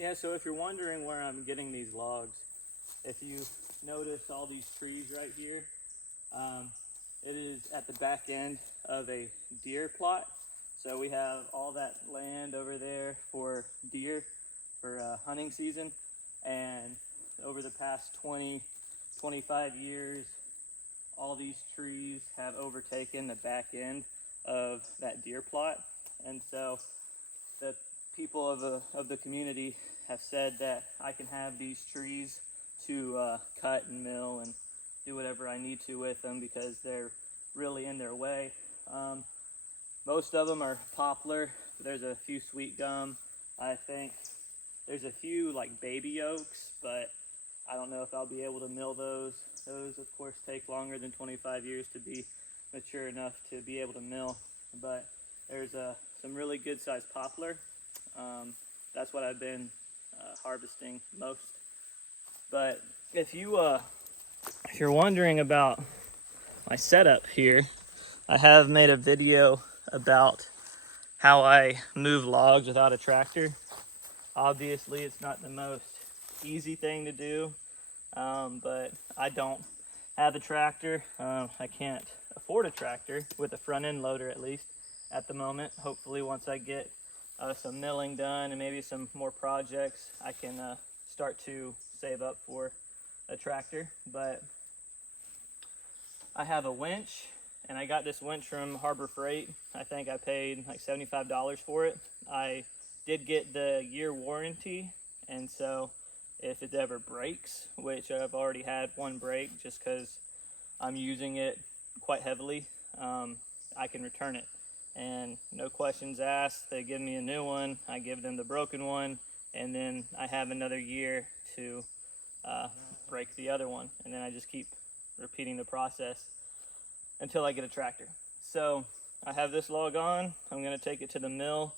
Yeah, so if you're wondering where I'm getting these logs, if you notice all these trees right here, it is at the back end of a deer plot. So we have all that land over there for deer for hunting season, and over the past 20-25 years, all these trees have overtaken the back end of that deer plot. And so the people of the community have said that I can have these trees to cut and mill and do whatever I need to with them because they're really in their way. Most of them are poplar. There's a few sweet gum. I think there's a few like baby oaks, but I don't know if I'll be able to mill those. Those of course take longer than 25 years to be mature enough to be able to mill, but there's some really good sized poplar. That's what I've been harvesting most. But if you're wondering about my setup here, I have made a video about how I move logs without a tractor. Obviously it's not the most easy thing to do, but I don't have a tractor. I can't afford a tractor with a front end loader, at least at the moment. Hopefully once I get some milling done and maybe some more projects, I can start to save up for a tractor. But I have a winch, and I got this winch from Harbor Freight. I think I paid like $75 for it. I did get the year warranty, and so if it ever breaks, which I've already had one break just because I'm using it quite heavily, I can return it. And no questions asked, they give me a new one, I give them the broken one, and then I have another year to break the other one, and then I just keep repeating the process until I get a tractor. So I have this log on, I'm going to take it to the mill.